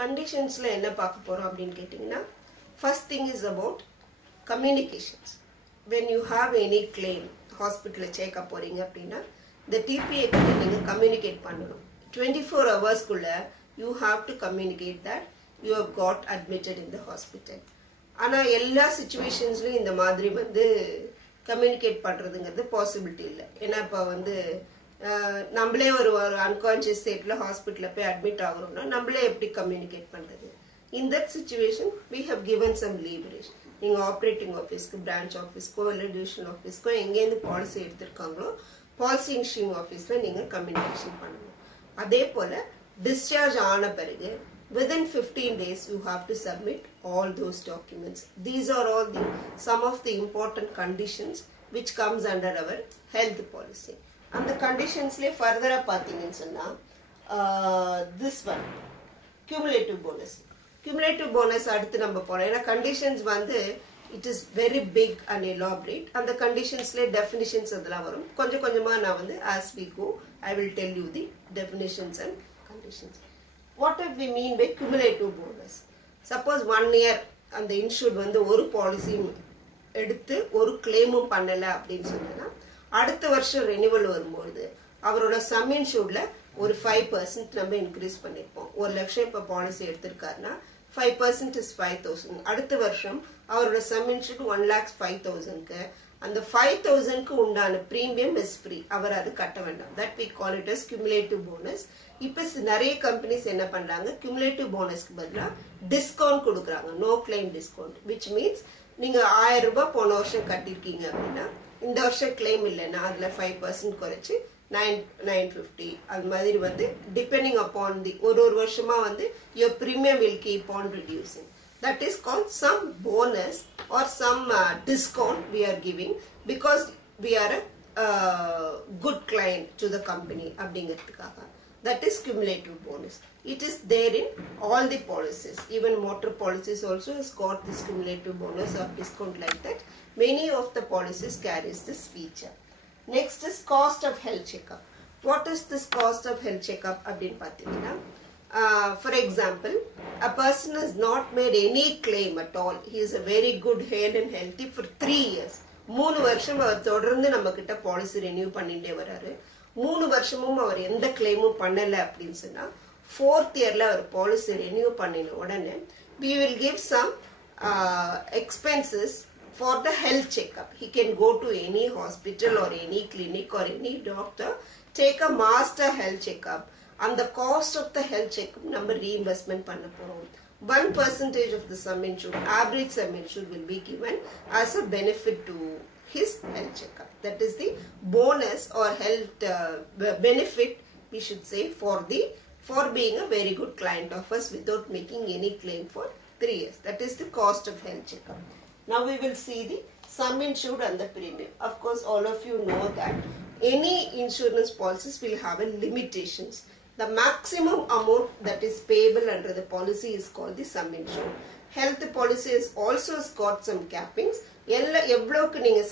conditions la enna paaka porom appdin kettingna first thing is about communications. When you have any claim hospital check up poringa appadina the TPA ku neenga communicate pannanum 24 hours kulla you have to communicate that you have got admitted in the hospital. ஆனா எல்லா சிச்சுவேஷன்ஸ்லயும் இந்த மாதிரி வந்து communicate பண்றதுங்கிறது possibility இல்ல. ஏன்னா இப்ப வந்து நம்மளே ஒரு அன்கான்ஷியஸ் ஸ்டேட்ல ஹாஸ்பிடல்ல போய் அட்மிட் ஆகுறோம்னா நம்மளே எப்படி கம்யூனிகேட் பண்றது? In that situation we have given some leverage. நீங்க ஆபரேட்டிங் ஆபீஸ்க்கு பிரான்ச் ஆபீஸ்க்கோ இல்ல டிவிஷனல் ஆபீஸ்க்கோ எங்க இருந்து பாலிசி எடுத்துருக்காங்களோ பாலிசி இஷ்யூங் ஆபீஸ்ல நீங்க கம்யூனிகேஷன் பண்ணணும். அதே போல டிஸ்சார்ஜ் ஆன பிறகு within 15 days you have to submit all those documents. These are all some of the important conditions which comes under our health policy. And the conditions le further pathingen sonna this one cumulative bonus. Cumulative bonus adutha namba porom. Ena conditions vandu it is very big and elaborate and the conditions le definitions adala varum. Konja konjama na vandu as we go I will tell you the definitions and conditions. What do we mean by cumulative bonus? Suppose 1 year and the insured வந்து ஒரு policy எடுத்து ஒரு கிளைமும் பண்ணல அப்படின்னு சொன்னா அடுத்த வருஷம் renewal வரும்போது அவரோட சம் இன்சூர்ட்ல ஒரு 5% நம்ம இன்க்ரீஸ் பண்ணிருப்போம். 1 லட்சம் இப்ப பாலிசி எடுத்திருக்காருன்னா 5% is 5,000. அடுத்த வருஷம் அவரோட சம் இன்சூர்ட் 1,05,000க்கு அந்த 5,000க்கு உண்டான பிரீமியம் இஸ் ஃப்ரீ. அவர் அது கட்ட வேண்டாம். That we call it as cumulative bonus. இப்ப நிறைய கம்பெனிஸ் என்ன பண்றாங்க cumulative bonusக்கு பதிலா டிஸ்கவுண்ட் கொடுக்கறாங்க. no claim discount, which means நீங்க 1000 ரூபாய் போன வருஷம் கட்டிருக்கீங்க அப்படின்னா இந்த வருஷம் claim இல்லைன்னா அதுல 5% குறைச்சு 950 அது மாதிரி வந்து depending upon the ஒரு வருஷமா வந்து your premium will keep on reducing. That is called some bonus or some discount we are giving because we are a good client to the company அப்படிங்கிறதுக்காக. That is cumulative bonus. It is there in all the policies. Even motor policies also has got this cumulative bonus or discount like that. Many of the policies carries this feature. Next is cost of health checkup. What is this cost of health checkup அப்படினு பாத்தீங்கன்னா for example, a person has not made any claim at all. He is a very good, hale and healthy for 3 years. 3 வருஷம் அவர் தொடர்ந்து நம்ம கிட்ட policy renew பண்ணிட்டே வராரு. 3 வருஷமும் அவர் எந்த கிளைமும் பண்ணல அப்படின்னு சொன்னா 4th இயர்ல அவர் பாலிசி ரெனியூ பண்ணின உடனே we will give some expenses for the health checkup. He can go to any hospital or any clinic or any doctor, take a master health checkup. And the cost of the health checkup number reimbursement panna porom. 1% of the sum insured, average sum insured will be given as a benefit to his health checkup. That is the bonus or health benefit we should say for being a very good client of us without making any claim for 3 years. That is the cost of health checkup. Now we will see the sum insured and the premium. Of course all of you know that any insurance policies will have a limitations. The maximum amount that is payable under the policy is called the sum insured. Health policy has also got some cappings. எவ்வளவுக்கு நீங்க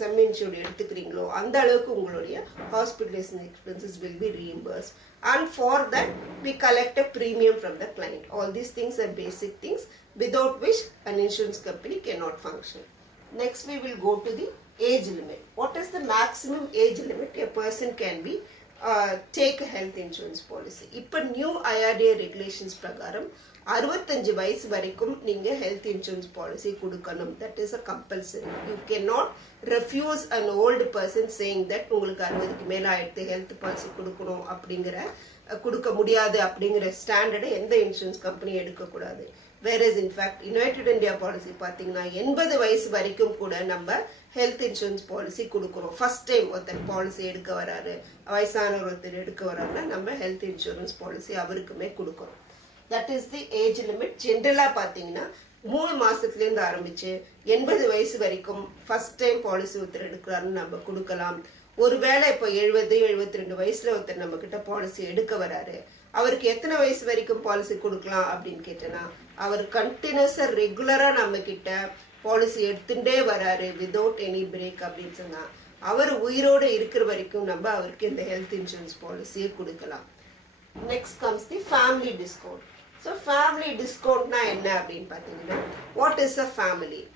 sum insured எடுத்துக்கிறீங்களோ அந்த அளவுக்கு உங்களுடைய hospitalization expenses will be reimbursed. And for that we collect a premium from the client. All these things are basic things without which an insurance company cannot function. Next we will go to the age limit. What is the maximum age limit a person can be take a health insurance policy? இப்ப new IRDA regulations பிரகாரம் 65 வயசு வரைக்கும் நீங்க health insurance policy கொடுக்கணும். That is a compulsory. You cannot refuse an old person saying that உங்களுக்கு 60க்கு மேல ஆயிடுத்து health policy கொடுக்கணும் அப்படிங்கற கொடுக்க முடியாது அப்படிங்கற ஸ்டாண்டர்டை எந்த இன்சூரன்ஸ் கம்பெனி எடுக்க கூடாது. Whereas in fact United India policy பாத்தீங்கன்னா 80 வயசு வரைக்கும் கூட நம்ம health insurance policy கொடுக்கிறோம். First time ஒருத்தர் policy எடுக்க வராரு, வயசான ஒருத்தர் எடுக்க வராருன்னா நம்ம health insurance policy அவருக்குமே கொடுக்கிறோம். That is the age limit. ஜெனரலா பாத்தீங்கன்னா 3 மாசத்துல இருந்து ஆரம்பிச்சு 80 வயசு வரைக்கும் first time policy ஒருத்தர் எடுக்கறாருன்னு நம்ம கொடுக்கலாம். ஒருவேளை இப்ப 70 72 வயசுல ஒருத்தர் நம்ம கிட்ட பாலிசி எடுக்க வராரு, அவருக்கு எத்தனை வயசு வரைக்கும் பாலிசி கொடுக்கலாம் அப்படின்னு கேட்டனா அவர் கண்டினியூஸா ரெகுலரா நம்ம கிட்ட பாலிசி எடுத்துட்டே வராரு without any break அப்படின்னு சொன்னா அவர் உயிரோட இருக்கிற வரைக்கும் நம்ம அவருக்கு இந்த ஹெல்த் இன்சூரன்ஸ் பாலிசியை கொடுக்கலாம். Next comes the family discount. So family discount na enna appdin pathina, what is a family?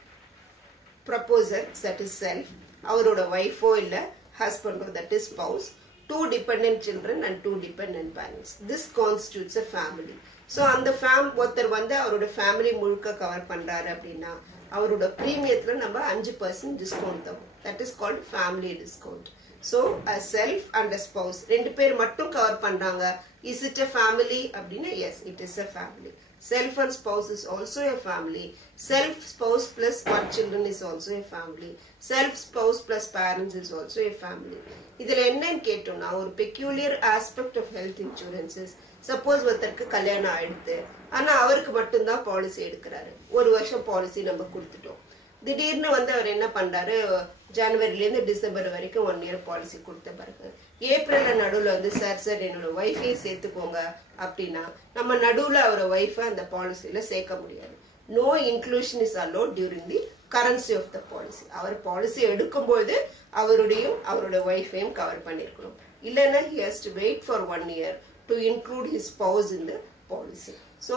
Proposer, that is self, avaroda wife o illa husband o, that is spouse, 2 dependent children and 2 dependent parents. This constitutes a family. So அந்த ஒருத்தர் வந்து அவரோட family முழுக்க cover பண்றாரு அப்படின்னா அவரோட பிரீமியத்துல நம்ம 5% discount தரும். That is called family discount. So a self and a spouse ரெண்டு பேர் மட்டும் கவர் பண்றாங்க. Is it a family அப்படின்னா yes, it is a family. Self and spouse is also a family. Self, spouse plus 1 children is also a family. Self, spouse plus parents is also a family. இதுல என்னன்னு கேட்டோம்னா ஒரு peculiar aspect of health insurance is, suppose ஒருத்தருக்கு கல்யாணம் ஆயிடுது ஆனா அவருக்கு மட்டும்தான் பாலிசி எடுக்கிறாரு, ஒரு வருஷம் பாலிசி நம்ம கொடுத்துட்டோம். திடீர்னு வந்து அவர் என்ன பண்றாரு, ஜனவரிலேருந்து டிசம்பர் வரைக்கும் 1 year பாலிசி கொடுத்த பிறகு ஏப்ரல்ல நடுவுல வந்து சார் என்னோட ஒய்ஃபையும் சேர்த்துக்கோங்க அப்படின்னா நம்ம நடுவுல அவரோட ஒய்ஃபை அந்த பாலிசியில சேர்க்க முடியாது. No inclusion is allowed during the currency of the policy. அவர் பாலிசி எடுக்கும்போது அவரோட ஒய்ஃபையும் கவர் பண்ணிருக்கணும். இல்லைன்னா he has to wait for 1 year to include his spouse in the policy. So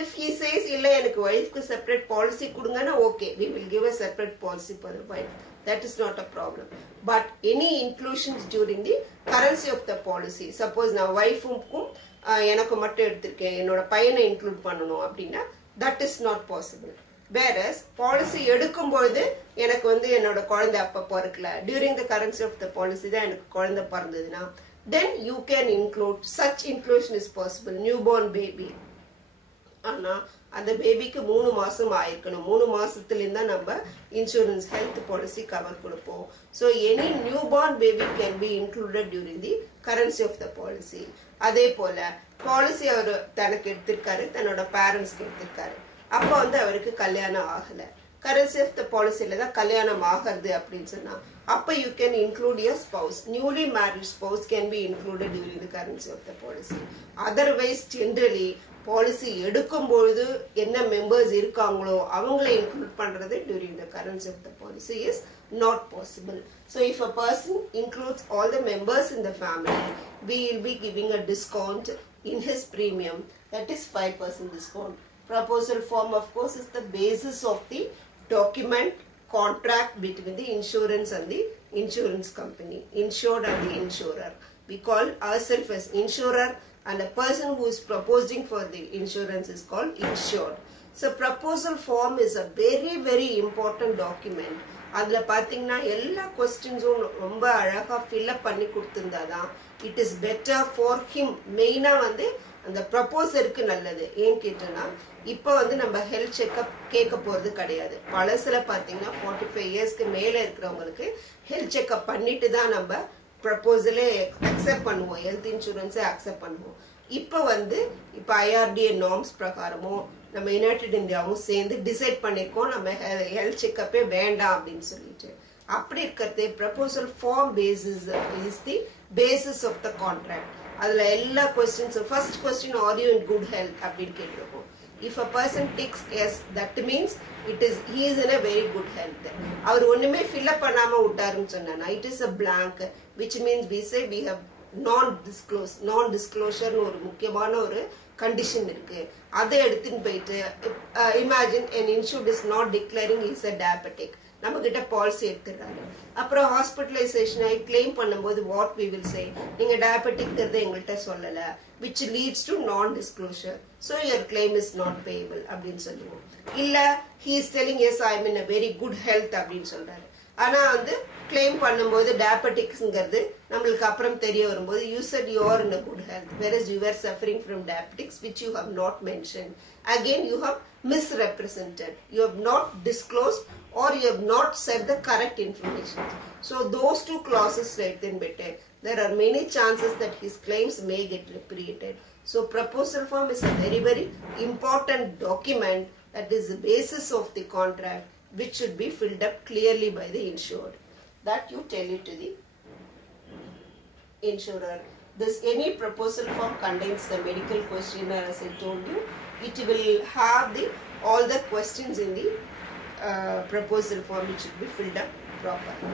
if he says illa எனக்கு wife க்கு separate policy கொடுங்கனா okay, we will give a separate policy for the wife. That is not a problem. But any inclusions during the currency of the policy, suppose நான் wife-க்கும் எனக்கு மட்டும் எடுத்துர்க்கேன், என்னோட பையனை include பண்ணனும் அப்படினா that is not possible. Whereas policy எடுக்கும்போது எனக்கு வந்து என்னோட குழந்தை அப்ப பிறக்கல, during the currency of the policy தான் எனக்கு குழந்தை பிறந்ததுனா then you can include, such inclusion is possible. Newborn baby ஆனா அந்த பேபிக்கு 3 மாசம் ஆயிருக்கணும், 3 மாசத்துல இருந்தா நம்ம இன்சூரன்ஸ் ஹெல்த் பாலிசி கவர் கொடுப்போம். So any newborn baby can be included during the currency of the policy. அதே போல பாலிசி அவர் தனக்கு எடுத்திருக்காரு, தன்னோட பேரண்ட்ஸ்க்கு எடுத்திருக்காரு, அப்ப வந்து அவருக்கு கல்யாணம் ஆகல, currency of the policyல தான் கல்யாணம் ஆகிறது அப்படின்னு சொன்னா அப்ப you can include your spouse. Newly married spouse can be included during the currency of the policy. Otherwise generally policy எடுக்கும்போது என்ன மெம்பர்ஸ் இருக்காங்களோ அவங்களை include பண்றது during the currency of the policy is not possible. So if a person includes all the members in the family, we will be giving a discount in his premium, that is 5% discount. Proposal form of course is the basis of the document contract between the insurance and the insurance company, insured and the insurer. We call ourselves as insurer and a person who is proposing for the insurance is called insured. So proposal form is a very very important document. அதுல பாத்தீங்கன்னா எல்லா क्वेश्चंसும் ரொம்ப அழகா fill up பண்ணி கொடுத்திருந்தாதான் it is better for him. மெயினா வந்து அந்த ப்ரொபோசருக்கு நல்லது. ஏன் கேட்டனா இப்போ வந்து நம்ம ஹெல்த் செக்அப் கேட்க போறது கிடையாது. பழசுல பாத்தீங்கன்னா 45 இயர்ஸ்க்கு மேல இருக்கிறவங்களுக்கு ஹெல்த் செக்அப் பண்ணிட்டு தான் நம்ம ப்ரொபோசலே அக்செப்ட் பண்ணுவோம், ஹெல்த் இன்சூரன்ஸை அக்செப்ட் பண்ணுவோம். இப்போ வந்து இப்போ IRDA நார்ம்ஸ் பிரகாரமோ நம்ம யுனைடெட் இந்தியாவும் சேர்ந்து டிசைட் பண்ணிருக்கோம் நம்ம ஹெல்த் செக்அப்பே வேண்டாம் அப்படின்னு சொல்லிட்டு. அப்படி இருக்கிறது proposal form basis is the basis of the contract. அதுல எல்லா questions, first question are you in good health அப்படின்னு கேட்டிருக்கோம். If a person ticks yes, that means he is in a very good health. அவர் ஒண்ணுமே fill up பண்ணாம விட்டாருன்னு சொன்னா it is a blank, which means we say we have non-disclosure ஒரு முக்கியமான ஒரு condition இருக்கு. அதை எடுத்துன்னு போயிட்டு imagine an insured is not declaring he is a diabetic, நம்ம கிட்ட பாலிசி எடுத்துறாரு, அப்புறம் ஹாஸ்பிடலைசேஷன் ஆகி கிளைம் பண்ணும்போது வாட் we will say, நீங்க டயபெட்டிக்ங்கிறத எங்கள்கிட்ட சொல்லல, which leads to non-disclosure, so your claim is not payable அப்படின்னு சொல்லுவோம். இல்ல he is telling yes I am in a very good health அப்படின்னு சொல்றாரு, ஆனா வந்து கிளைம் பண்ணும்போது டயபெட்டிக்ஸ்ங்கிறது நம்மளுக்கு அப்புறம் தெரிய வரும்போது you said you are in a good health whereas you were suffering from diabetics which you have not mentioned. Again you have misrepresented, you have not disclosed or you have not said the correct information. So those two clauses right in better, there are many chances that his claims may get repeated. So proposal form is a very very important document that is the basis of the contract, which should be filled up clearly by the insured. That you tell it to the insurer. This any proposal form contains the medical questionnaire as I told you. It will have all the questions in the proposal form, which should be filled up properly.